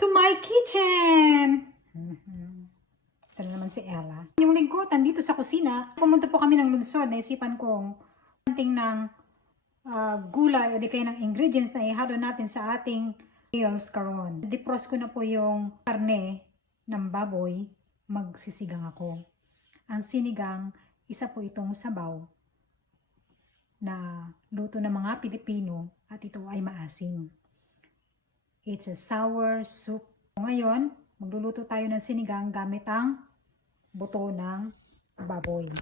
to my kitchen! Ito na naman si Ella. Yung lingkutan dito sa kusina, pumunta po kami ng lungsod. Naisipan kong konting ng gulay o di kaya ng ingredients na ihalo natin sa ating meals karon. Defrost ko na po yung karne ng baboy. Magsisigang ako. Ang sinigang, isa po itong sabaw na luto ng mga Pilipino at ito ay maasim. It's a sour soup. Ngayon, magluluto tayo ng sinigang gamit ang buto ng baboy.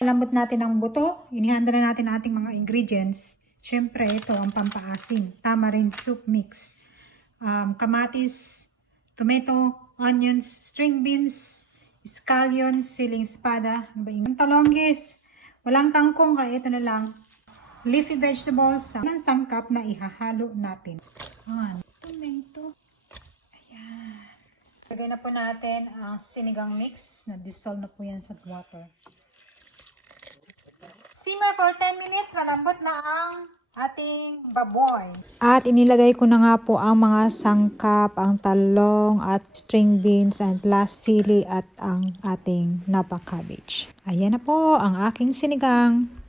Lambot natin ang buto. Inihanda na natin ating mga ingredients. Siyempre, ito ang pampaasim. Tamarind soup mix. Kamatis, tomato, onions, string beans, scallions, siling espada, talonggis. Walang kangkong kaya ito na lang. Leafy vegetables, ng sangkap na ihahalo natin. Tomato. Ayan. Lagay na po natin ang sinigang mix. Na-dissolve na po yan sa water. Simmer for 10 minutes. Malambot na ang ating baboy. At inilagay ko na nga po ang mga sangkap, ang talong at string beans and last sili at ang ating napa cabbage. Ayan na po ang aking sinigang.